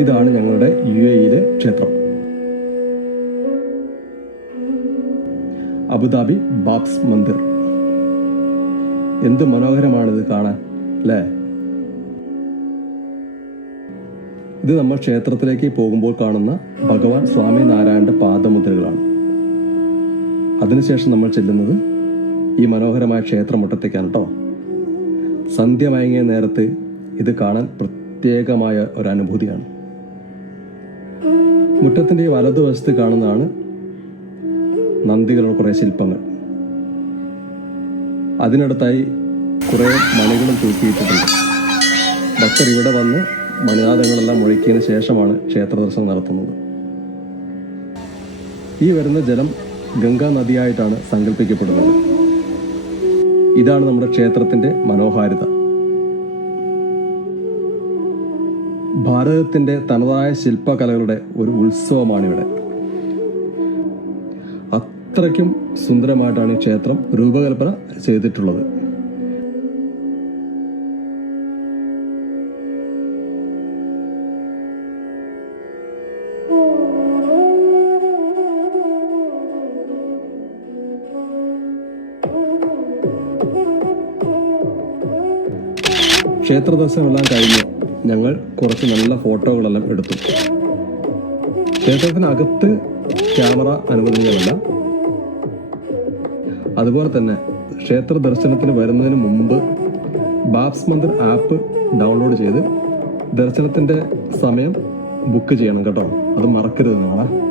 ഇതാണ് ഞങ്ങളുടെ UAE-യിലെ ക്ഷേത്രം. Abu Dhabi BAPS Mandir. എന്ത് മനോഹരമാണിത് കാണാൻ, അല്ലേ? ഇത് നമ്മൾ ക്ഷേത്രത്തിലേക്ക് പോകുമ്പോൾ കാണുന്ന ഭഗവാൻ സ്വാമിനാരായണന്റെ പാദമുദ്രകളാണ്. അതിനുശേഷം നമ്മൾ ചെല്ലുന്നത് ഈ മനോഹരമായ ക്ഷേത്രമുറ്റത്തേക്കാണ് കേട്ടോ. സന്ധ്യ മയങ്ങിയ നേരത്ത് ഇത് കാണാൻ പ്രത്യേകമായ ഒരു അനുഭൂതിയാണ്. മുറ്റത്തിന്റെ ഈ വലതുവശത്ത് കാണുന്നതാണ് നന്ദികളുടെ കുറേ ശില്പങ്ങൾ. അതിനടുത്തായി കുറേ മണികളും തൂക്കിയിട്ടിട്ടുണ്ട്. ഭക്തർ ഇവിടെ വന്ന് മണിനാഥങ്ങളെല്ലാം മുഴക്കിയതിന് ശേഷമാണ് ക്ഷേത്ര ദർശനം നടത്തുന്നത്. ഈ വരുന്ന ജലം ഗംഗാ നദിയായിട്ടാണ് സങ്കല്പിക്കപ്പെടുന്നത്. ഇതാണ് നമ്മുടെ ക്ഷേത്രത്തിന്റെ മനോഹാരിത. ഭാരതത്തിന്റെ തനതായ ശില്പകലകളുടെ ഒരു ഉത്സവമാണിവിടെ. അത്രയ്ക്കും സുന്ദരമായിട്ടാണ് ഈ ക്ഷേത്രം രൂപകൽപ്പന ചെയ്തിട്ടുള്ളത്. ക്ഷേത്ര ദർശനമെല്ലാം കഴിഞ്ഞ് ഞങ്ങൾ കുറച്ച് നല്ല ഫോട്ടോകളെല്ലാം എടുത്തു. ക്ഷേത്രത്തിനകത്ത് ക്യാമറ അനുവദനീയമല്ല. അതുപോലെ തന്നെ ക്ഷേത്ര ദർശനത്തിന് വരുന്നതിന് മുമ്പ് ബാബ്സ് മന്ദിർ ആപ്പ് ഡൗൺലോഡ് ചെയ്ത് ദർശനത്തിന്റെ സമയം ബുക്ക് ചെയ്യണം കേട്ടോ. അത് മറക്കരുത് നിങ്ങളെ.